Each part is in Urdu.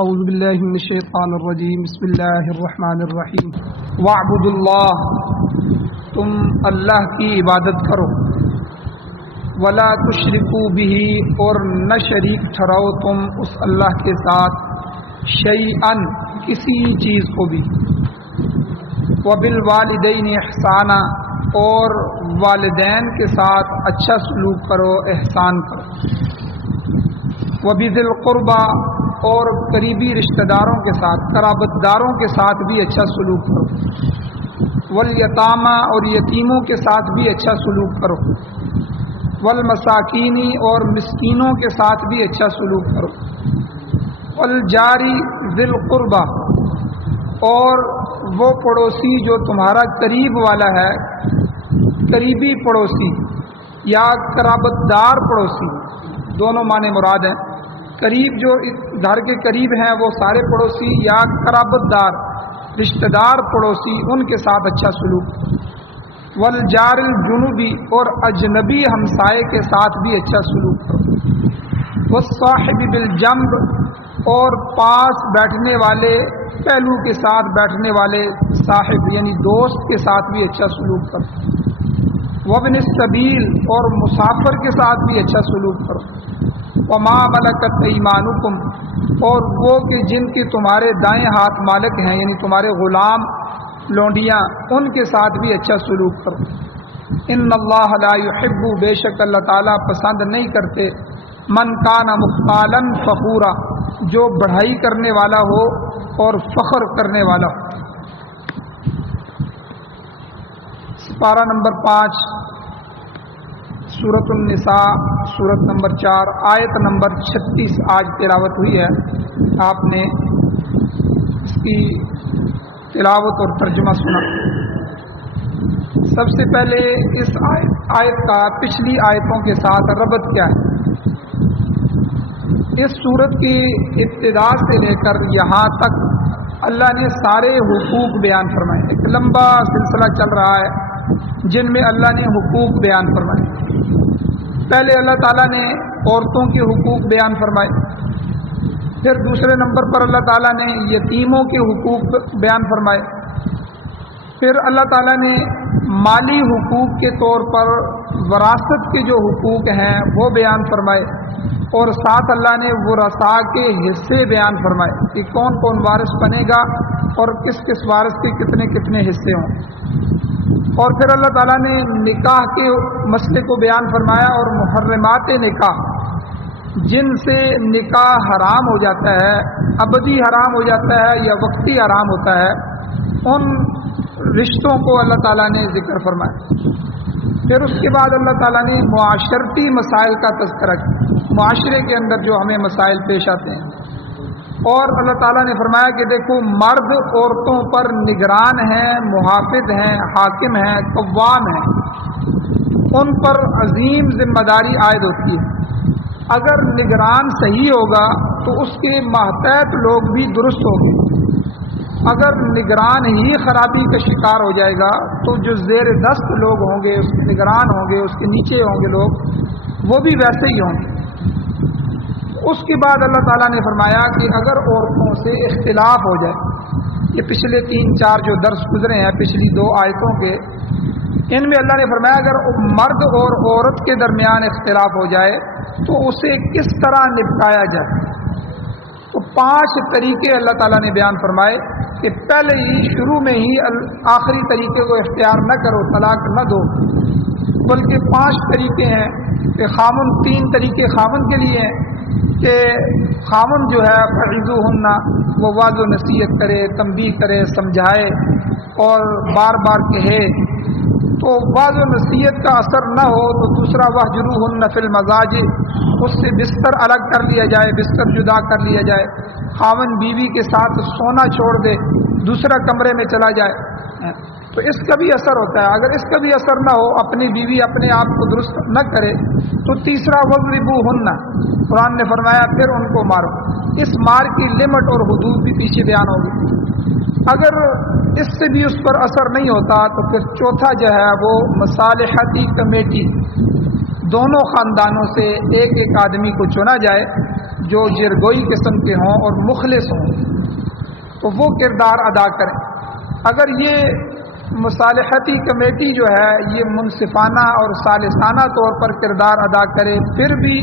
اعوذ باللہ من الشیطان الرجیم بسم اللہ الرحمن الرحیم وَاعْبُدُوا اللَّهَ تم اللہ کی عبادت کرو وَلَا تُشْرِكُوا بِهِ اور نہ شریک ٹھہراؤ تم اس اللہ کے ساتھ شیئاً کسی چیز کو بھی وَبِالْوَالِدَيْنِ إِحْسَانًا اور والدین کے ساتھ اچھا سلوک کرو احسان کرو وَبِذِي الْقُرْبَى اور قریبی رشتہ داروں کے ساتھ قرابت داروں کے ساتھ بھی اچھا سلوک کرو والیتامی اور یتیموں کے ساتھ بھی اچھا سلوک کرو والمساکین اور مسکینوں کے ساتھ بھی اچھا سلوک کرو والجاری ذی القربى اور وہ پڑوسی جو تمہارا قریب والا ہے قریبی پڑوسی یا قرابت دار پڑوسی دونوں معنی مراد ہیں قریب جو گھر کے قریب ہیں وہ سارے پڑوسی یا قرابت دار رشتہ دار پڑوسی ان کے ساتھ اچھا سلوک والجار الجنوبی اور اجنبی ہمسائے کے ساتھ بھی اچھا سلوک کرو والصاحب بالجنب اور پاس بیٹھنے والے پہلو کے ساتھ بیٹھنے والے صاحب یعنی دوست کے ساتھ بھی اچھا سلوک کرو وابن السبیل اور مسافر کے ساتھ بھی اچھا سلوک کرو وما ملکت ایمانکم اور وہ کہ جن کے تمہارے دائیں ہاتھ مالک ہیں یعنی تمہارے غلام لونڈیاں ان کے ساتھ بھی اچھا سلوک کرو ان اللہ لا يحب بے شک اللہ تعالیٰ پسند نہیں کرتے من کان مختالا فخورا جو بڑھائی کرنے والا ہو اور فخر کرنے والا ہو۔ سپارہ نمبر 5 سورۃ النساء سورت نمبر 4 آیت نمبر 36 آج تلاوت ہوئی ہے۔ آپ نے اس کی تلاوت اور ترجمہ سنا۔ سب سے پہلے اس آیت کا پچھلی آیتوں کے ساتھ ربط کیا ہے؟ اس سورت کی ابتدا سے لے کر یہاں تک اللہ نے سارے حقوق بیان فرمائے۔ ایک لمبا سلسلہ چل رہا ہے جن میں اللہ نے حقوق بیان فرمائے۔ پہلے اللہ تعالیٰ نے عورتوں کے حقوق بیان فرمائے، پھر دوسرے نمبر پر اللہ تعالیٰ نے یتیموں کے حقوق بیان فرمائے، پھر اللہ تعالیٰ نے مالی حقوق کے طور پر وراثت کے جو حقوق ہیں وہ بیان فرمائے، اور ساتھ اللہ نے ورثاء کے حصے بیان فرمائے کہ کون کون وارث بنے گا اور کس کس وارث کے کتنے کتنے حصے ہوں۔ اور پھر اللہ تعالیٰ نے نکاح کے مسئلے کو بیان فرمایا اور محرمات نکاح جن سے نکاح حرام ہو جاتا ہے، ابدی حرام ہو جاتا ہے یا وقتی حرام ہوتا ہے، ان رشتوں کو اللہ تعالیٰ نے ذکر فرمایا۔ پھر اس کے بعد اللہ تعالیٰ نے معاشرتی مسائل کا تذکرہ کیا، معاشرے کے اندر جو ہمیں مسائل پیش آتے ہیں، اور اللہ تعالیٰ نے فرمایا کہ دیکھو مرد عورتوں پر نگران ہیں، محافظ ہیں، حاکم ہیں، قوام ہیں، ان پر عظیم ذمہ داری عائد ہوتی ہے۔ اگر نگران صحیح ہوگا تو اس کے ماتحت لوگ بھی درست ہوں گے، اگر نگران ہی خرابی کا شکار ہو جائے گا تو جو زیر دست لوگ ہوں گے، اس کے نگران ہوں گے، اس کے نیچے ہوں گے لوگ، وہ بھی ویسے ہی ہوں گے۔ اس کے بعد اللہ تعالیٰ نے فرمایا کہ اگر عورتوں سے اختلاف ہو جائے، یہ پچھلے 3-4 جو درس گزرے ہیں پچھلی 2 آیتوں کے، ان میں اللہ نے فرمایا اگر مرد اور عورت کے درمیان اختلاف ہو جائے تو اسے کس طرح نپٹایا جائے۔ تو 5 طریقے اللہ تعالیٰ نے بیان فرمائے کہ پہلے ہی شروع میں ہی آخری طریقے کو اختیار نہ کرو، طلاق نہ دو، بلکہ 5 طریقے ہیں کہ خامن 3 طریقے خامن کے لیے ہیں کہ خامن جو ہے فعظوہن وہ واضح نصیحت کرے، تنبیہ کرے، سمجھائے اور بار بار کہے، تو واضح نصیحت کا اثر نہ ہو تو دوسرا وہجروہن فی المضاج، اس سے بستر الگ کر لیا جائے، بستر جدا کر لیا جائے، خامن بیوی کے ساتھ سونا چھوڑ دے، دوسرا کمرے میں چلا جائے، تو اس کا بھی اثر ہوتا ہے۔ اگر اس کا بھی اثر نہ ہو، اپنی بیوی اپنے آپ کو درست نہ کرے، تو تیسرا وضربوہن، قرآن نے فرمایا پھر ان کو مارو۔ اس مار کی لمٹ اور حدود بھی پیچھے بیان ہوگی۔ اگر اس سے بھی اس پر اثر نہیں ہوتا تو پھر چوتھا جو ہے وہ مصالحتی کمیٹی، دونوں خاندانوں سے ایک ایک آدمی کو چنا جائے جو جرگوئی قسم کے ہوں اور مخلص ہوں تو وہ کردار ادا کریں. اگر یہ مصالحتی کمیٹی جو ہے یہ منصفانہ اور صالحانہ طور پر کردار ادا کرے پھر بھی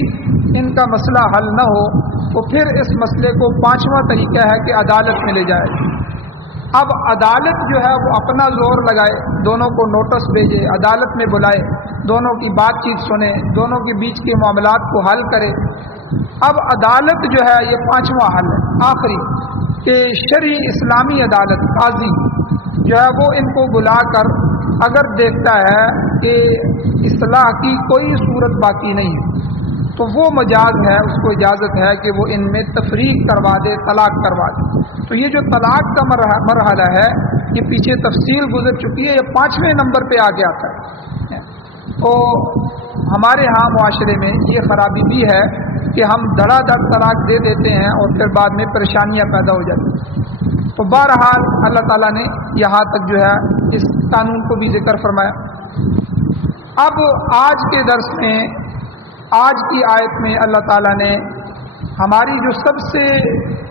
ان کا مسئلہ حل نہ ہو تو پھر اس مسئلے کو پانچواں طریقہ ہے کہ عدالت میں لے جائے. اب عدالت جو ہے وہ اپنا زور لگائے، دونوں کو نوٹس بھیجے، عدالت میں بلائے، دونوں کی بات چیت سنے، دونوں کے بیچ کے معاملات کو حل کرے. اب عدالت جو ہے یہ پانچواں حل ہے آخری، کہ شرعی اسلامی عدالت قاضی جو ہے وہ ان کو بلا کر اگر دیکھتا ہے کہ اصلاح کی کوئی صورت باقی نہیں ہے تو وہ مجاز ہے، اس کو اجازت ہے کہ وہ ان میں تفریق کروا دے، طلاق کروا دے. تو یہ جو طلاق کا مرحلہ ہے یہ پیچھے تفصیل گزر چکی ہے، یہ 5ویں نمبر پہ آ گیا تھا. تو ہمارے ہاں معاشرے میں یہ خرابی بھی ہے کہ ہم دھڑا دھڑ طلاق دے دیتے ہیں اور پھر بعد میں پریشانیاں پیدا ہو جاتی ہیں. تو بہرحال اللہ تعالیٰ نے یہاں تک جو ہے اس قانون کو بھی ذکر فرمایا. اب آج کے درس میں آج کی آیت میں اللہ تعالیٰ نے ہماری جو سب سے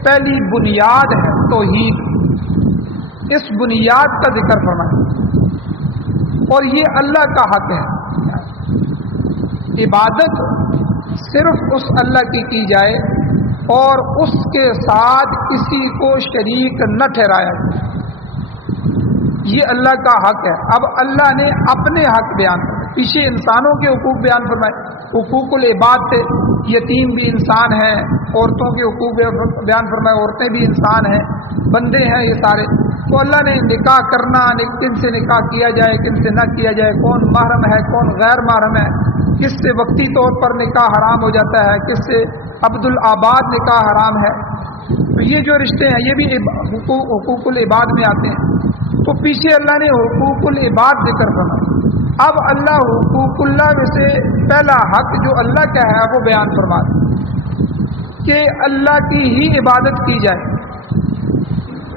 پہلی بنیاد ہے توحید، اس بنیاد کا ذکر فرمایا اور یہ اللہ کا حق ہے. عبادت صرف اس اللہ کی جائے اور اس کے ساتھ کسی کو شریک نہ ٹھہرایا جائے، یہ اللہ کا حق ہے. اب اللہ نے اپنے حق بیان فرمائے، پیچھے انسانوں کے حقوق بیان فرمائے، حقوق العباد تھے، یتیم بھی انسان ہیں، عورتوں کے حقوق بیان فرمائے، عورتیں بھی انسان ہیں، بندے ہیں یہ سارے. تو اللہ نے نکاح کرنا، کن سے نکاح کیا جائے کن سے نہ کیا جائے، کون محرم ہے کون غیر محرم ہے، کس سے وقتی طور پر نکاح حرام ہو جاتا ہے، کس سے عبد الآباد نکاح حرام ہے. تو یہ جو رشتے ہیں یہ بھی حقوق العباد میں آتے ہیں. تو پیچھے اللہ نے حقوق العباد ذکر کرنا. اب اللہ حقوق اللہ میں سے پہلا حق جو اللہ کا ہے وہ بیان فرما کہ اللہ کی ہی عبادت کی جائے.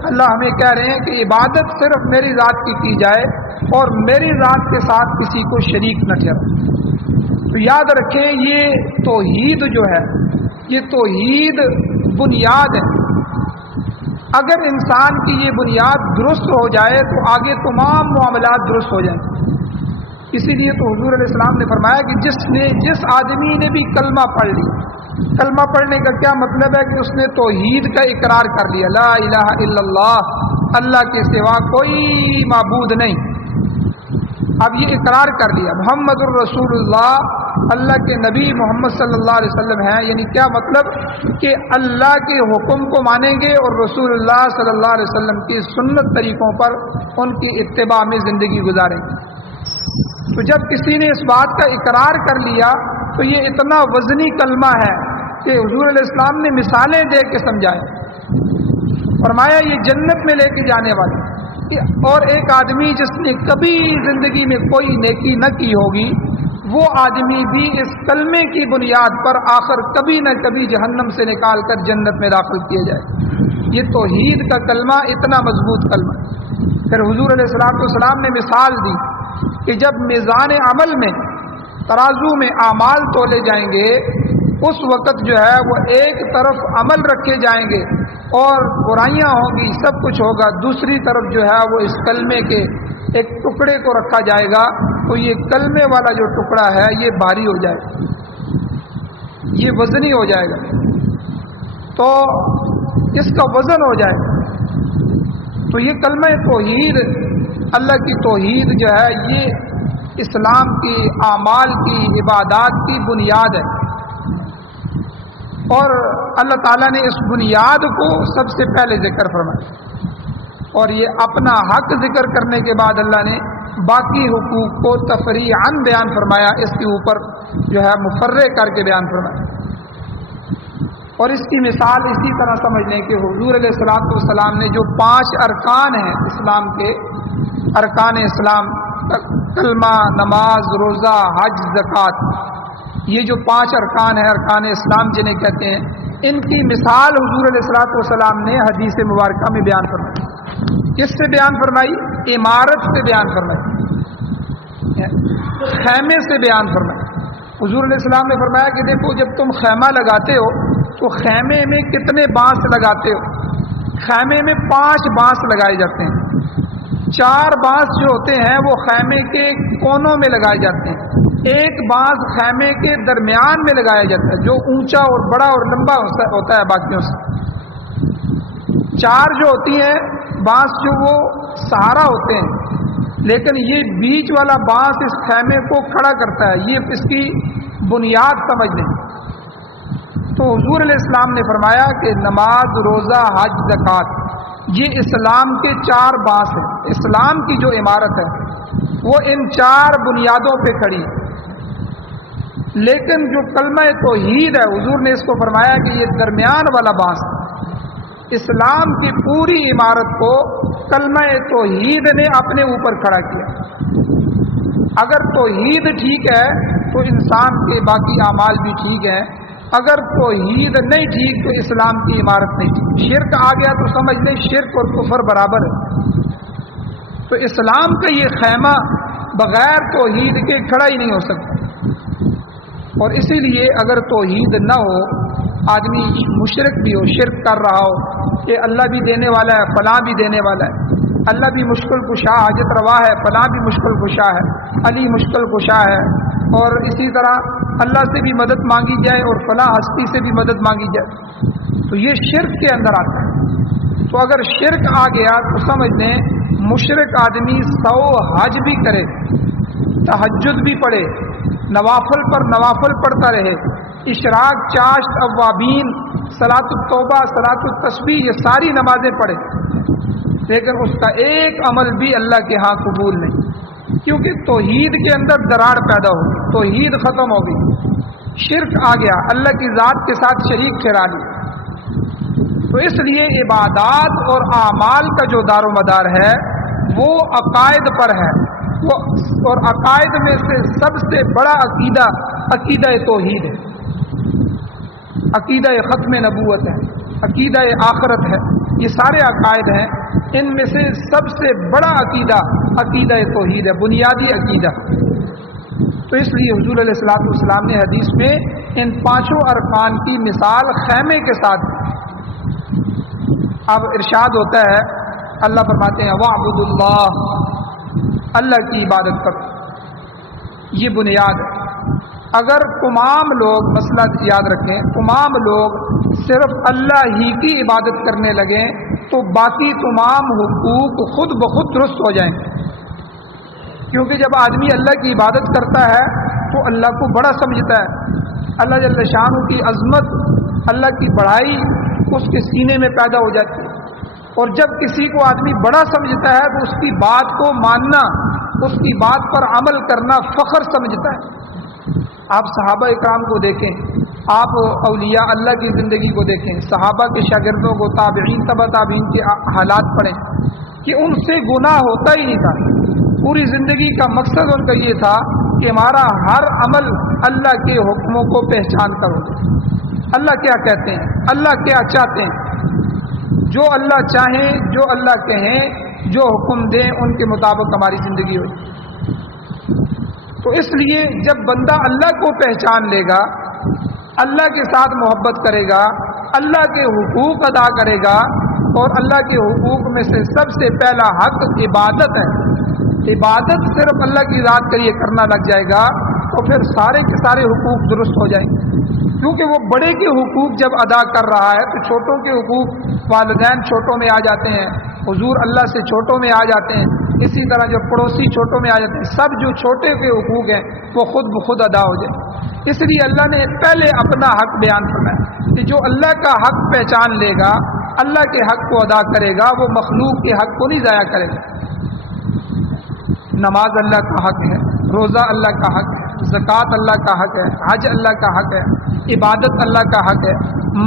اللہ ہمیں کہہ رہے ہیں کہ عبادت صرف میری ذات کی جائے اور میری ذات کے ساتھ کسی کو شریک نہ ٹھہرائے. تو یاد رکھیں یہ توحید جو ہے یہ توحید بنیاد ہے. اگر انسان کی یہ بنیاد درست ہو جائے تو آگے تمام معاملات درست ہو جائیں. اسی لیے تو حضور علیہ السلام نے فرمایا کہ جس آدمی نے بھی کلمہ پڑھ لی، کلمہ پڑھنے کا کیا مطلب ہے کہ اس نے توحید کا اقرار کر لیا، لا الہ الا اللہ، اللہ کے سوا کوئی معبود نہیں. اب یہ اقرار کر لیا محمد الرسول اللہ، اللہ کے نبی محمد صلی اللہ علیہ وسلم ہیں. یعنی کیا مطلب کہ اللہ کے حکم کو مانیں گے اور رسول اللہ صلی اللہ علیہ وسلم کی سنت طریقوں پر ان کی اتباع میں زندگی گزاریں گے. تو جب کسی نے اس بات کا اقرار کر لیا تو یہ اتنا وزنی کلمہ ہے کہ حضور علیہ السلام نے مثالیں دے کے سمجھائے. فرمایا یہ جنت میں لے کے جانے والا. اور ایک آدمی جس نے کبھی زندگی میں کوئی نیکی نہ کی ہوگی وہ آدمی بھی اس کلمے کی بنیاد پر آخر کبھی نہ کبھی جہنم سے نکال کر جنت میں داخل کیا جائے. یہ توحید کا کلمہ اتنا مضبوط کلمہ. پھر حضور علیہ السلام نے مثال دی کہ جب میزان عمل میں ترازو میں اعمال تولے جائیں گے اس وقت جو ہے وہ ایک طرف عمل رکھے جائیں گے اور برائیاں ہوں گی، سب کچھ ہوگا، دوسری طرف جو ہے وہ اس کلمے کے ایک ٹکڑے کو رکھا جائے گا. تو یہ کلمے والا جو ٹکڑا ہے یہ بھاری ہو جائے گا، یہ وزنی ہو جائے گا، تو اس کا وزن ہو جائے گا. تو یہ کلمہ توحید، اللہ کی توحید جو ہے یہ اسلام کی اعمال کی عبادات کی بنیاد ہے. اور اللہ تعالیٰ نے اس بنیاد کو سب سے پہلے ذکر فرمایا اور یہ اپنا حق ذکر کرنے کے بعد اللہ نے باقی حقوق کو تفریعاً بیان فرمایا، اس کے اوپر جو ہے مفرع کر کے بیان فرمایا. اور اس کی مثال اسی طرح سمجھ لیں کہ حضور علیہ السلام نے جو 5 ارکان ہیں اسلام کے، ارکان اسلام کلمہ، نماز، روزہ، حج، زکوٰۃ، یہ جو 5 ارکان ہیں ارکان اسلام جنہیں کہتے ہیں، ان کی مثال حضور علیہ السلام نے حدیث مبارکہ میں بیان فرمائی. کس سے بیان فرمائی؟ عمارت سے بیان فرمائی، خیمے سے بیان فرمائی. حضور علیہ السلام نے فرمایا کہ دیکھو جب تم خیمہ لگاتے ہو تو خیمے میں کتنے بانس لگاتے ہو؟ خیمے میں 5 بانس لگائے جاتے ہیں، 4 بانس جو ہوتے ہیں وہ خیمے کے کونوں میں لگائے جاتے ہیں، 1 بانس خیمے کے درمیان میں لگایا جاتا ہے جو اونچا اور بڑا اور لمبا ہوتا ہے باقیوں سے۔ 4 جو ہوتی ہیں بانس جو وہ سہارا ہوتے ہیں، لیکن یہ بیچ والا بانس اس خیمے کو کھڑا کرتا ہے، یہ اس کی بنیاد سمجھ لیں۔ تو حضور علیہ السلام نے فرمایا کہ نماز، روزہ، حج، زکوٰۃ یہ اسلام کے 4 بانس ہیں۔ اسلام کی جو عمارت ہے وہ ان 4 بنیادوں پہ کھڑی ہے، لیکن جو کلمہ توحید ہے حضور نے اس کو فرمایا کہ یہ درمیان والا بانس ہے۔ اسلام کی پوری عمارت کو کلمہ توحید نے اپنے اوپر کھڑا کیا۔ اگر توحید ٹھیک ہے تو انسان کے باقی اعمال بھی ٹھیک ہیں، اگر توحید نہیں ٹھیک تو اسلام کی عمارت نہیں ٹھیک۔ شرک آ گیا تو سمجھ لیں شرک اور کفر برابر ہے۔ تو اسلام کا یہ خیمہ بغیر توحید کے کھڑا ہی نہیں ہو سکتا، اور اسی لیے اگر توحید نہ ہو، آدمی مشرک بھی ہو، شرک کر رہا ہو کہ اللہ بھی دینے والا ہے، فلاں بھی دینے والا ہے، اللہ بھی مشکل کشا، حاجت روا ہے، فلاں بھی مشکل کشا ہے، علی مشکل کشا ہے، اور اسی طرح اللہ سے بھی مدد مانگی جائے اور فلاں ہستی سے بھی مدد مانگی جائے، تو یہ شرک کے اندر آتا ہے۔ تو اگر شرک آ گیا تو سمجھ لیں مشرک آدمی 100 حج بھی کرے، تہجد بھی پڑھے، نوافل پر نوافل پڑھتا رہے، اشراق، چاشت، اوابین، صلاۃ التوبہ، صلاۃ التسبیح، یہ ساری نمازیں پڑھے، لیکن اس کا ایک عمل بھی اللہ کے ہاں قبول نہیں، کیونکہ توحید کے اندر دراڑ پیدا ہوگی، توحید ختم ہوگی، شرک آ گیا، اللہ کی ذات کے ساتھ شریک ٹھہرا لی۔ تو اس لیے عبادات اور اعمال کا جو دار و مدار ہے وہ عقائد پر ہے، اور عقائد میں سے سب سے بڑا عقیدہ عقیدہ توحید ہے، عقیدہ ختم نبوت ہے، عقیدہ آخرت ہے، یہ سارے عقائد ہیں، ان میں سے سب سے بڑا عقیدہ عقیدہ توحید ہے، بنیادی عقیدہ۔ تو اس لیے حضور علیہ السلام نے حدیث میں ان 5 ارکان کی مثال خیمے کے ساتھ۔ اب ارشاد ہوتا ہے، اللہ فرماتے ہیں وَاعْبُدُوا اللَّهَ، اللہ کی عبادت کرو، یہ بنیاد ہے۔ اگر تمام لوگ، مسئلہ یاد رکھیں، تمام لوگ صرف اللہ ہی کی عبادت کرنے لگیں تو باقی تمام حقوق خود بخود درست ہو جائیں گے، کیونکہ جب آدمی اللہ کی عبادت کرتا ہے تو اللہ کو بڑا سمجھتا ہے، اللہ جل شانہ کی عظمت، اللہ کی بڑائی اس کے سینے میں پیدا ہو جاتی ہے، اور جب کسی کو آدمی بڑا سمجھتا ہے تو اس کی بات کو ماننا، اس کی بات پر عمل کرنا فخر سمجھتا ہے۔ آپ صحابہ اکرام کو دیکھیں، آپ اولیاء اللہ کی زندگی کو دیکھیں، صحابہ کے شاگردوں کو، تابعین، تبع تابعین کے حالات پڑھیں کہ ان سے گناہ ہوتا ہی نہیں تھا، پوری زندگی کا مقصد ان کا یہ تھا کہ ہمارا ہر عمل اللہ کے حکموں کو پہچان کر ہو، اللہ کیا کہتے ہیں، اللہ کیا چاہتے ہیں، جو اللہ چاہیں، جو اللہ کہیں، جو حکم دیں ان کے مطابق ہماری زندگی ہو۔ تو اس لیے جب بندہ اللہ کو پہچان لے گا، اللہ کے ساتھ محبت کرے گا، اللہ کے حقوق ادا کرے گا، اور اللہ کے حقوق میں سے سب سے پہلا حق عبادت ہے، عبادت صرف اللہ کی ذات کے لیے کرنا لگ جائے گا تو پھر سارے کے سارے حقوق درست ہو جائیں گے، کیونکہ وہ بڑے کے حقوق جب ادا کر رہا ہے تو چھوٹوں کے حقوق، والدین چھوٹوں میں آ جاتے ہیں، حضور اللہ سے چھوٹوں میں آ جاتے ہیں، اسی طرح جب پڑوسی چھوٹوں میں آ جاتے ہیں، سب جو چھوٹے کے حقوق ہیں وہ خود بخود ادا ہو جائے۔ اس لیے اللہ نے پہلے اپنا حق بیان فرمایا کہ جو اللہ کا حق پہچان لے گا، اللہ کے حق کو ادا کرے گا، وہ مخلوق کے حق کو نہیں ضائع کرے گا۔ نماز اللہ کا حق ہے، روزہ اللہ کا حق ہے، زکوٰۃ اللہ کا حق ہے، حج اللہ کا حق ہے، عبادت اللہ کا حق ہے،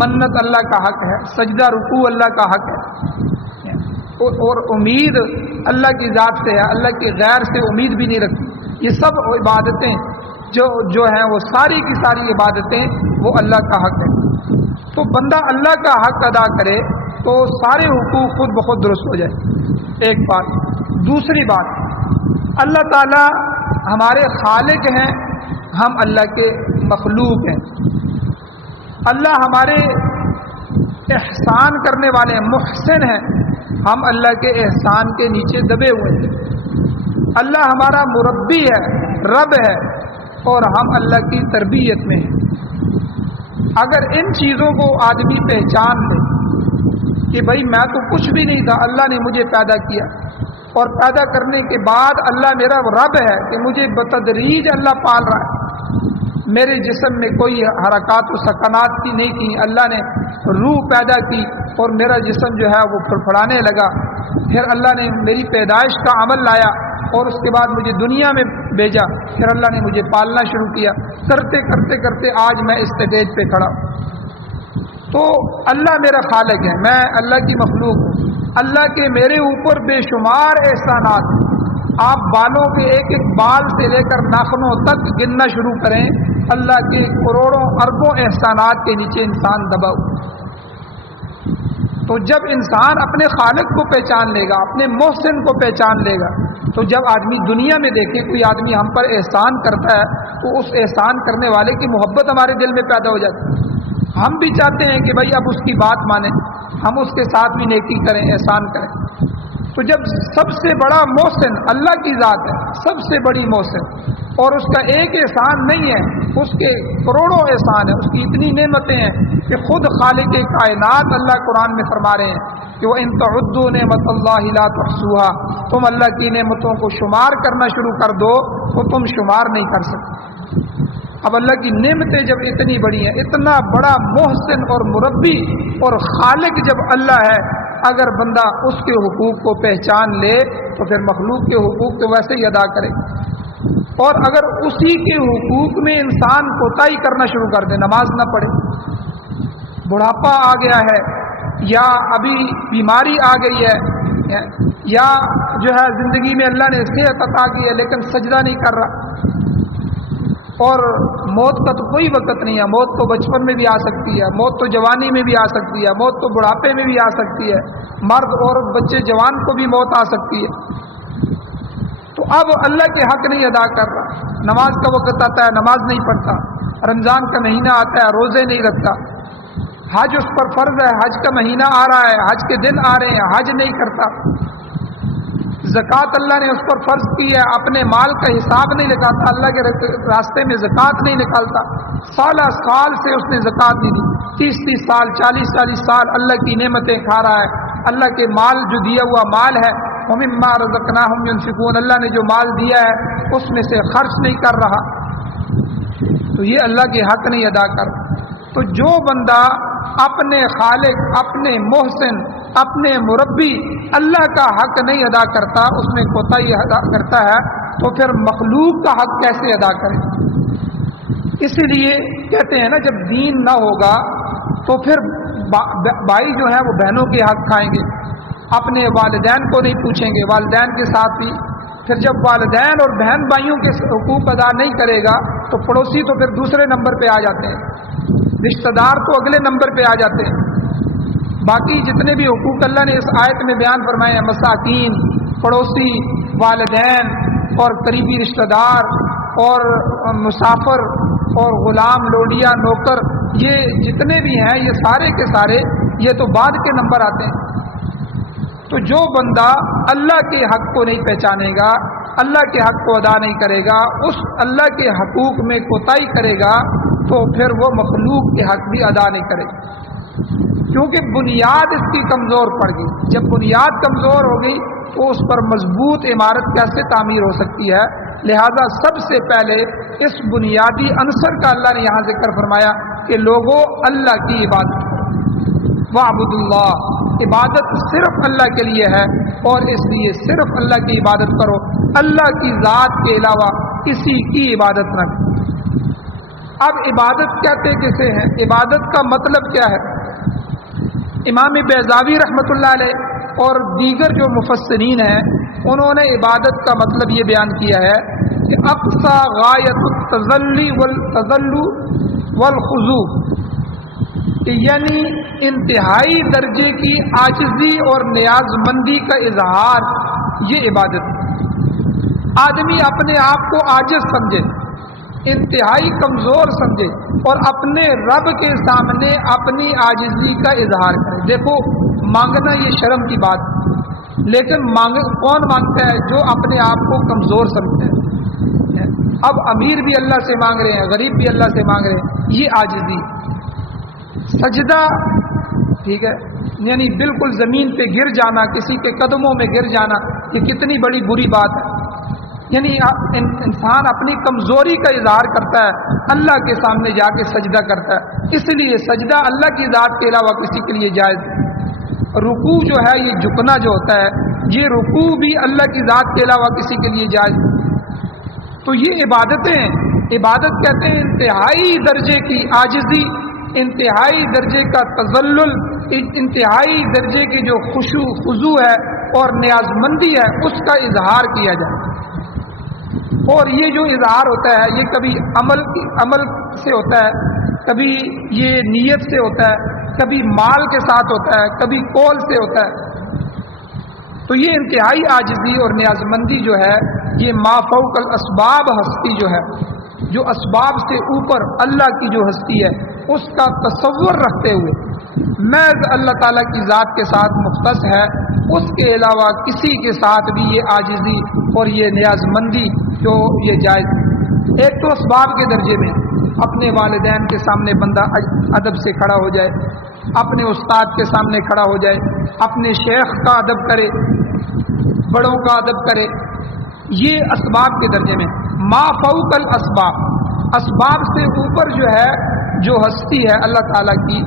منت اللہ کا حق ہے، سجدہ رکوع اللہ کا حق ہے، اور امید اللہ کی ذات سے ہے، اللہ کی غیر سے امید بھی نہیں رکھتی۔ یہ سب عبادتیں جو ہیں وہ ساری کی ساری عبادتیں وہ اللہ کا حق ہے۔ تو بندہ اللہ کا حق ادا کرے تو سارے حقوق خود بخود درست ہو جائے، ایک بات۔ دوسری بات، اللہ تعالیٰ ہمارے خالق ہیں، ہم اللہ کے مخلوق ہیں۔ اللہ ہمارے احسان کرنے والے ہیں، محسن ہیں، ہم اللہ کے احسان کے نیچے دبے ہوئے ہیں۔ اللہ ہمارا مربی ہے، رب ہے، اور ہم اللہ کی تربیت میں ہیں۔ اگر ان چیزوں کو آدمی پہچان لے کہ بھائی میں تو کچھ بھی نہیں تھا، اللہ نے مجھے پیدا کیا، اور پیدا کرنے کے بعد اللہ میرا رب ہے کہ مجھے بتدریج اللہ پال رہا ہے، میرے جسم میں کوئی حرکات و سکنات کی نہیں کی، اللہ نے روح پیدا کی اور میرا جسم جو ہے وہ پھڑپھڑانے لگا، پھر اللہ نے میری پیدائش کا عمل لایا اور اس کے بعد مجھے دنیا میں بھیجا، پھر اللہ نے مجھے پالنا شروع کیا، کرتے کرتے کرتے آج میں اس اسٹیج پہ کھڑا ہوں۔ تو اللہ میرا خالق ہے، میں اللہ کی مخلوق ہوں، اللہ کے میرے اوپر بے شمار احسانات ہیں۔ آپ بالوں کے ایک ایک بال سے لے کر ناخنوں تک گننا شروع کریں، اللہ کے کروڑوں اربوں احسانات کے نیچے انسان دبا ہوا۔ تو جب انسان اپنے خالق کو پہچان لے گا، اپنے محسن کو پہچان لے گا، تو جب آدمی دنیا میں دیکھے کوئی آدمی ہم پر احسان کرتا ہے تو اس احسان کرنے والے کی محبت ہمارے دل میں پیدا ہو جاتی ہے۔ ہم بھی چاہتے ہیں کہ بھائی اب اس کی بات مانیں، ہم اس کے ساتھ بھی نیکی کریں، احسان کریں۔ تو جب سب سے بڑا محسن اللہ کی ذات ہے، سب سے بڑی محسن، اور اس کا ایک احسان نہیں ہے، اس کے کروڑوں احسان ہیں، اس کی اتنی نعمتیں ہیں کہ خود خالق کائنات اللہ قرآن میں فرما رہے ہیں کہ وَإِن تَعُدُّوا نِعْمَتَ اللَّهِ لَا تُحْصُوهَا، تم اللہ کی نعمتوں کو شمار کرنا شروع کر دو تو تم شمار نہیں کر سکتے۔ اب اللہ کی نعمتیں جب اتنی بڑی ہیں، اتنا بڑا محسن اور مربی اور خالق جب اللہ ہے، اگر بندہ اس کے حقوق کو پہچان لے تو پھر مخلوق کے حقوق تو ویسے ہی ادا کرے، اور اگر اسی کے حقوق میں انسان کوتاہی کرنا شروع کر دے، نماز نہ پڑھے، بڑھاپا آ گیا ہے یا ابھی بیماری آ گئی ہے یا جو ہے زندگی میں اللہ نے صحت عطا کی ہے لیکن سجدہ نہیں کر رہا، اور موت کا تو کوئی وقت نہیں ہے، موت تو بچپن میں بھی آ سکتی ہے، موت تو جوانی میں بھی آ سکتی ہے، موت تو بڑھاپے میں بھی آ سکتی ہے، مرد عورت بچے جوان کو بھی موت آ سکتی ہے۔ تو اب اللہ کے حق نہیں ادا کر رہا، نماز کا وقت آتا ہے نماز نہیں پڑھتا، رمضان کا مہینہ آتا ہے روزے نہیں رکھتا، حج اس پر فرض ہے، حج کا مہینہ آ رہا ہے، حج کے دن آ رہے ہیں، حج نہیں کرتا، زکوٰۃ اللہ نے اس پر فرض کی ہے، اپنے مال کا حساب نہیں نکالتا، اللہ کے راستے میں زکوٰۃ نہیں نکالتا، سالہ سال سے اس نے زکوٰۃ نہیں دی، 30 سال 40 سال اللہ کی نعمتیں کھا رہا ہے، اللہ کے مال جو دیا ہوا مال ہے، وَمِمَّا رَزَقْنَاهُمْ يُنْفِقُونَ، اللہ نے جو مال دیا ہے اس میں سے خرچ نہیں کر رہا، تو یہ اللہ کے حق نہیں ادا کر۔ تو جو بندہ اپنے خالق، اپنے محسن، اپنے مربی اللہ کا حق نہیں ادا کرتا، اس میں کوتاہی ادا کرتا ہے، تو پھر مخلوق کا حق کیسے ادا کرے؟ اسی لیے کہتے ہیں نا جب دین نہ ہوگا تو پھر بھائی جو ہیں وہ بہنوں کے حق کھائیں گے، اپنے والدین کو نہیں پوچھیں گے، والدین کے ساتھ بھی، پھر جب والدین اور بہن بھائیوں کے حقوق ادا نہیں کرے گا تو پڑوسی تو پھر دوسرے نمبر پہ آ جاتے ہیں، رشتہ دار تو اگلے نمبر پہ آ جاتے ہیں۔ باقی جتنے بھی حقوق اللہ نے اس آیت میں بیان فرمائے ہیں، مساکین، پڑوسی، والدین اور قریبی رشتہ دار اور مسافر اور غلام، لوڈیا، نوکر، یہ جتنے بھی ہیں یہ سارے کے سارے یہ تو بعد کے نمبر آتے ہیں۔ تو جو بندہ اللہ کے حق کو نہیں پہچانے گا، اللہ کے حق کو ادا نہیں کرے گا، اس اللہ کے حقوق میں کوتاہی کرے گا تو پھر وہ مخلوق کے حق بھی ادا نہیں کرے گا، کیونکہ بنیاد اس کی کمزور پڑ گئی۔ جب بنیاد کمزور ہو گئی تو اس پر مضبوط عمارت کیسے تعمیر ہو سکتی ہے؟ لہذا سب سے پہلے اس بنیادی عنصر کا اللہ نے یہاں ذکر فرمایا کہ لوگوں اللہ کی عبادت کرو، وَاعْبُدُوا اللَّهَ، عبادت صرف اللہ کے لیے ہے، اور اس لیے صرف اللہ کی عبادت کرو، اللہ کی ذات کے علاوہ کسی کی عبادت نہ کرو۔ اب عبادت کہتے کسے ہیں؟ عبادت کا مطلب کیا ہے؟ امام بیضاوی رحمۃ اللہ علیہ اور دیگر جو مفسرین ہیں انہوں نے عبادت کا مطلب یہ بیان کیا ہے کہ اقصی غایت التذلی والخضوع، یعنی انتہائی درجے کی عاجزی اور نیاز مندی کا اظہار، یہ عبادت ہے۔ آدمی اپنے آپ کو عاجز سمجھے، انتہائی کمزور سمجھے، اور اپنے رب کے سامنے اپنی عاجزی کا اظہار کرے. دیکھو مانگنا یہ شرم کی بات، لیکن کون مانگتا ہے؟ جو اپنے آپ کو کمزور سمجھتا ہے. اب امیر بھی اللہ سے مانگ رہے ہیں، غریب بھی اللہ سے مانگ رہے ہیں، یہ عاجزی. سجدہ ٹھیک ہے، یعنی بالکل زمین پہ گر جانا، کسی کے قدموں میں گر جانا، یہ کتنی بڑی بری بات ہے. یعنی انسان اپنی کمزوری کا اظہار کرتا ہے، اللہ کے سامنے جا کے سجدہ کرتا ہے. اس لیے سجدہ اللہ کی ذات کے علاوہ کسی کے لیے جائز نہیں. رکوع جو ہے یہ جھکنا جو ہوتا ہے، یہ رکوع بھی اللہ کی ذات کے علاوہ کسی کے لیے جائز نہیں. تو یہ عبادتیں، عبادت کہتے ہیں انتہائی درجے کی عاجزی، انتہائی درجے کا تذلل، انتہائی درجے کی جو خضوع ہے اور نیاز مندی ہے اس کا اظہار کیا جائے. اور یہ جو اظہار ہوتا ہے یہ کبھی عمل سے ہوتا ہے، کبھی یہ نیت سے ہوتا ہے، کبھی مال کے ساتھ ہوتا ہے، کبھی قول سے ہوتا ہے. تو یہ انتہائی عاجزی اور نیاز مندی جو ہے یہ ما فوق الاسباب ہستی جو ہے، جو اسباب سے اوپر اللہ کی جو ہستی ہے اس کا تصور رکھتے ہوئے محض اللہ تعالیٰ کی ذات کے ساتھ مختص ہے، اس کے علاوہ کسی کے ساتھ بھی یہ عاجزی اور یہ نیاز مندی جو یہ جائز. ایک تو اسباب کے درجے میں اپنے والدین کے سامنے بندہ ادب سے کھڑا ہو جائے، اپنے استاد کے سامنے کھڑا ہو جائے، اپنے شیخ کا ادب کرے، بڑوں کا ادب کرے، یہ اسباب کے درجے میں. ما فوق الاسباب، اسباب سے اوپر جو ہے جو ہستی ہے اللہ تعالیٰ کی،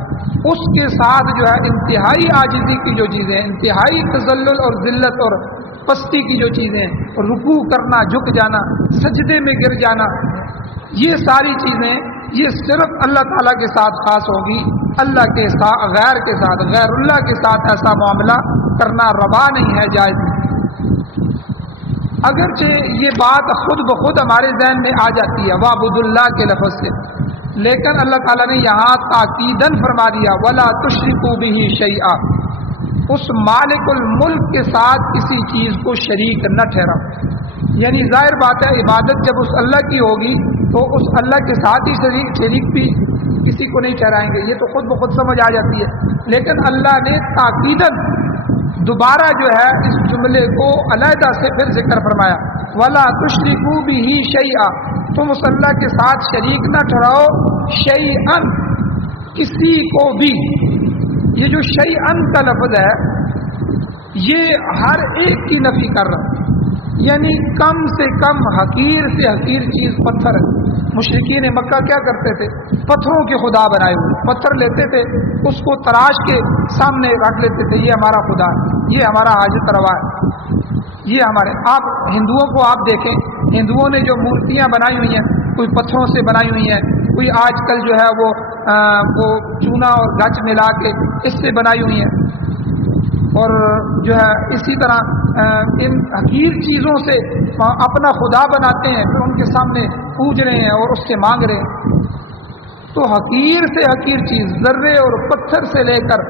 اس کے ساتھ جو ہے انتہائی عاجزی کی جو چیزیں، انتہائی تذلل اور ذلت اور پستی کی جو چیزیں، رکوع کرنا، جھک جانا، سجدے میں گر جانا، یہ ساری چیزیں یہ صرف اللہ تعالیٰ کے ساتھ خاص ہوگی. اللہ کے ساتھ، غیر کے ساتھ، غیر اللہ کے ساتھ ایسا معاملہ کرنا روا نہیں ہے، جائز نہیں. اگرچہ یہ بات خود بخود ہمارے ذہن میں آ جاتی ہے وَاعْبُدُوا اللَّهَ کے لفظ سے، لیکن اللہ تعالیٰ نے یہاں تاکیداً فرما دیا وَلَا تُشْرِكُوا بِهِ شَيْئًا، اس مالک الملک کے ساتھ کسی چیز کو شریک نہ ٹھہراؤ. یعنی ظاہر بات ہے عبادت جب اس اللہ کی ہوگی تو اس اللہ کے ساتھ ہی شریک بھی کسی کو نہیں ٹھہرائیں گے، یہ تو خود بخود سمجھ آ جاتی ہے. لیکن اللہ نے تاکیداً دوبارہ جو ہے اس جملے کو علیحدہ سے پھر ذکر فرمایا وَلَا تُشْرِكُوا بِهِ شَيْئًا، تم اس اللہ کے ساتھ شریک نہ ٹھہراؤ شیئن، کسی کو بھی. یہ جو شیئن کا لفظ ہے یہ ہر ایک کی نفی کر رہا ہے، یعنی کم سے کم حقیر سے حقیر چیز پتھر ہے. مشرکین مکہ کیا کرتے تھے؟ پتھروں کے خدا بنائے ہوئے، پتھر لیتے تھے اس کو تراش کے سامنے رکھ لیتے تھے، یہ ہمارا خدا ہے، یہ ہمارا حاجت روا ہے، یہ ہمارے. آپ ہندوؤں کو آپ دیکھیں، ہندوؤں نے جو مورتیاں بنائی ہوئی ہیں کوئی پتھروں سے بنائی ہوئی ہیں، کوئی آج کل جو ہے وہ چونا اور گچ ملا کے اس سے بنائی ہوئی ہیں، اور جو ہے اسی طرح ان حقیر چیزوں سے اپنا خدا بناتے ہیں، پھر ان کے سامنے پوج رہے ہیں اور اس سے مانگ رہے ہیں. تو حقیر سے حقیر چیز، ذرے اور پتھر سے لے کر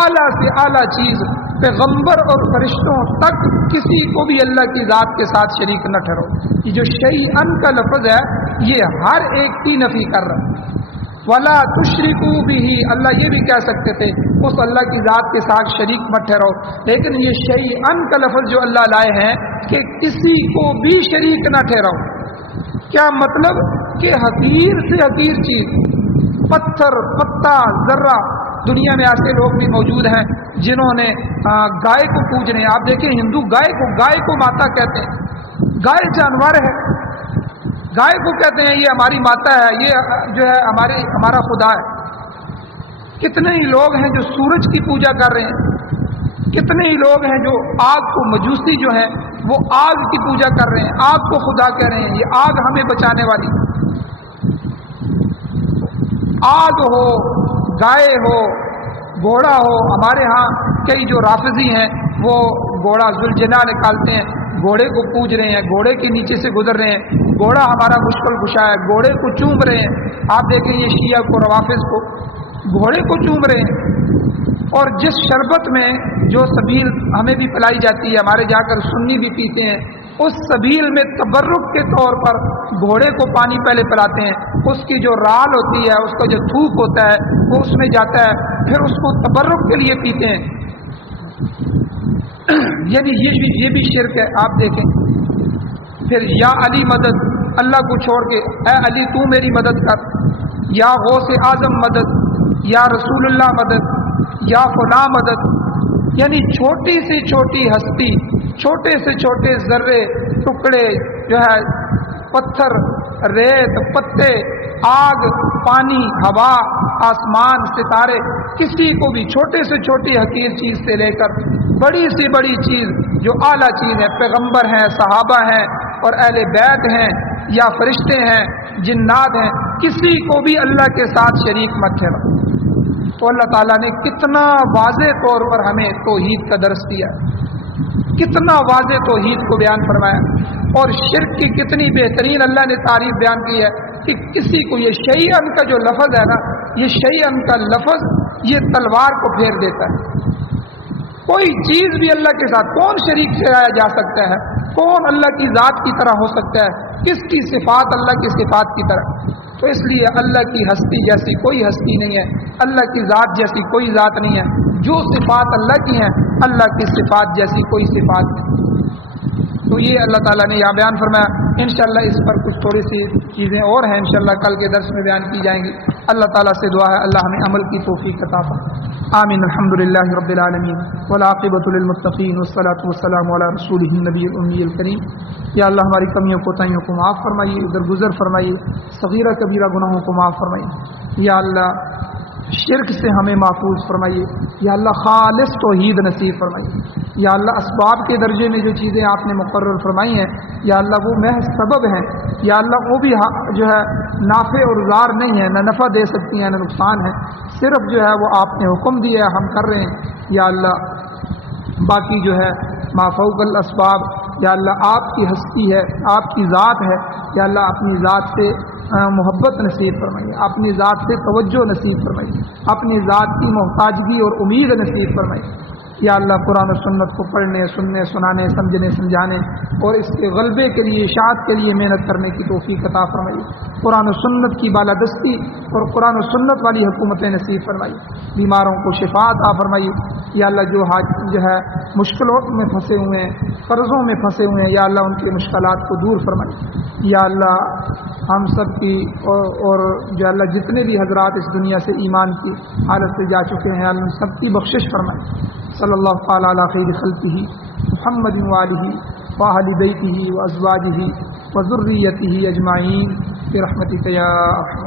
اعلیٰ سے اعلیٰ چیز، پیغمبر اور فرشتوں تک کسی کو بھی اللہ کی ذات کے ساتھ شریک نہ ٹھہرو. یہ جو شیئن کا لفظ ہے یہ ہر ایک کی نفی کر رہا ہے. وَلَا تُشْرِكُوا بِهِ، اللہ یہ بھی کہہ سکتے تھے اس اللہ کی ذات کے ساتھ شریک مت ٹھہرو، لیکن یہ شیئن کا لفظ جو اللہ لائے ہیں کہ کسی کو بھی شریک نہ ٹھہراؤ. کیا مطلب؟ کہ حقیر سے حقیر چیز، پتھر، پتا، ذرہ. دنیا میں ایسے لوگ بھی موجود ہیں جنہوں نے گائے کو پوج رہے ہیں. آپ دیکھیں ہندو گائے کو ماتا کہتے ہیں. گائے جانور ہے، گائے کو کہتے ہیں یہ ہماری ماتا ہے، یہ جو ہے ہمارا خدا ہے. کتنے ہی لوگ ہیں جو سورج کی پوجا کر رہے ہیں، کتنے ہی لوگ ہیں جو آگ کو، مجوسی جو ہیں وہ آگ کی پوجا کر رہے ہیں، آگ کو خدا کہہ رہے ہیں، یہ آگ ہمیں بچانے والی. آگ ہو، گائے ہو، گھوڑا ہو. ہمارے ہاں کئی جو رافضی ہیں وہ گھوڑا ذوالجنا نکالتے ہیں، گھوڑے کو پوج رہے ہیں، گھوڑے کے نیچے سے گزر رہے ہیں، گھوڑا ہمارا مشکل کشا ہے، گھوڑے کو چوم رہے ہیں. آپ دیکھیں یہ شیعہ کو، روافض کو گھوڑے کو چوم رہے ہیں. اور جس شربت میں جو سبیل ہمیں بھی پلائی جاتی ہے، ہمارے جا کر سنی بھی پیتے ہیں، اس سبیل میں تبرک کے طور پر گھوڑے کو پانی پہلے پلاتے ہیں، اس کی جو رال ہوتی ہے، اس کا جو تھوک ہوتا ہے وہ اس میں جاتا ہے، پھر اس کو تبرک کے لیے پیتے ہیں۔ یعنی یہ بھی شرک ہے۔ آپ دیکھیں پھر یا علی مدد، اللہ کو چھوڑ کے اے علی تو میری مدد کر، یا غوث اعظم مدد، یا رسول اللہ مدد، یا فلاں مدد، یعنی چھوٹی سے چھوٹی ہستی، چھوٹے سے چھوٹے ذرے ٹکڑے جو ہے، پتھر، ریت، پتے، آگ، پانی، ہوا، آسمان، ستارے، کسی کو بھی چھوٹے سے چھوٹی حقیر چیز سے لے کر بڑی سے بڑی چیز جو اعلیٰ چیز ہے، پیغمبر ہیں، صحابہ ہیں اور اہل بیت ہیں یا فرشتے ہیں، جنات ہیں، کسی کو بھی اللہ کے ساتھ شریک مت ٹھہراؤ۔ تو اللہ تعالیٰ نے کتنا واضح طور پر ہمیں توحید کا درس دیا ہے، کتنا واضح توحید کو بیان فرمایا، اور شرک کی کتنی بہترین اللہ نے تعریف بیان کی ہے کہ کسی کو یہ شیئن کا جو لفظ ہے نا، یہ شیئن کا لفظ یہ تلوار کو پھیر دیتا ہے۔ کوئی چیز بھی اللہ کے ساتھ کون شریک ٹھہرایا جا سکتا ہے؟ کون اللہ کی ذات کی طرح ہو سکتا ہے؟ کس کی صفات اللہ کی صفات کی طرح؟ تو اس لیے اللہ کی ہستی جیسی کوئی ہستی نہیں ہے، اللہ کی ذات جیسی کوئی ذات نہیں ہے، جو صفات اللہ کی ہیں اللہ کی صفات جیسی کوئی صفات نہیں۔ تو یہ اللہ تعالیٰ نے یہاں بیان فرمایا۔ انشاءاللہ اس پر کچھ تھوڑی سی چیزیں اور ہیں، انشاءاللہ کل کے درس میں بیان کی جائیں گی۔ اللہ تعالیٰ سے دعا ہے اللہ ہمیں عمل کی توفیق عطا فرمائے۔ آمین۔ الحمدللہ رب العالمین والعاقبۃ للمتقین والصلاۃ والسلام علی رسولہ النبی الامی الکریم۔ یا اللہ ہماری کمیوں کوتاہیوں کو معاف فرمائیے، درگزر فرمائیے، صغیرہ کبیرہ گناہوں کو معاف فرمائیے۔ یا اللہ شرک سے ہمیں محفوظ فرمائیے، یا اللہ خالص توحید نصیب فرمائیے۔ یا اللہ اسباب کے درجے میں جو چیزیں آپ نے مقرر فرمائی ہیں یا اللہ وہ محض سبب ہیں، یا اللہ وہ بھی جو ہے نافع اور ضار نہیں ہے، نہ نفع دے سکتی ہیں نہ نقصان ہے، صرف جو ہے وہ آپ نے حکم دیا ہے ہم کر رہے ہیں۔ یا اللہ باقی جو ہے ما فوق الاسباب، یا اللہ آپ کی ہستی ہے، آپ کی ذات ہے، یا اللہ اپنی ذات سے محبت نصیب فرمائیے، اپنی ذات سے توجہ نصیب فرمائیے، اپنی ذات کی محتاجگی اور امید نصیب فرمائیے۔ یا اللہ قرآن و سنت کو پڑھنے، سننے، سنانے، سمجھنے، سمجھانے اور اس کے غلبے کے لیے، اشاعت کے لیے محنت کرنے کی توفیق عطا فرمائیے۔ قرآن و سنت کی بالادستی اور قرآن و سنت والی حکومتیں نصیب فرمائیے۔ بیماروں کو شفا عطا فرمائیے۔ یا اللہ جو ہے مشکلوں میں پھنسے ہوئے ہیں، قرضوں میں پھنسے ہوئے ہیں، یا اللہ ان کی مشکلات کو دور فرمائیے۔ یا اللہ ہم سب کی اور جو اللہ جتنے بھی حضرات اس دنیا سے ایمان کی حالت سے جا چکے ہیں، اللہ سب کی بخشش فرمائے۔ صلی اللہ تعالی علی خیر خلقہ محمد وآلہ وأہل بیتہ وازواجہ وذریتہ اجمعین برحمتک یا ارحم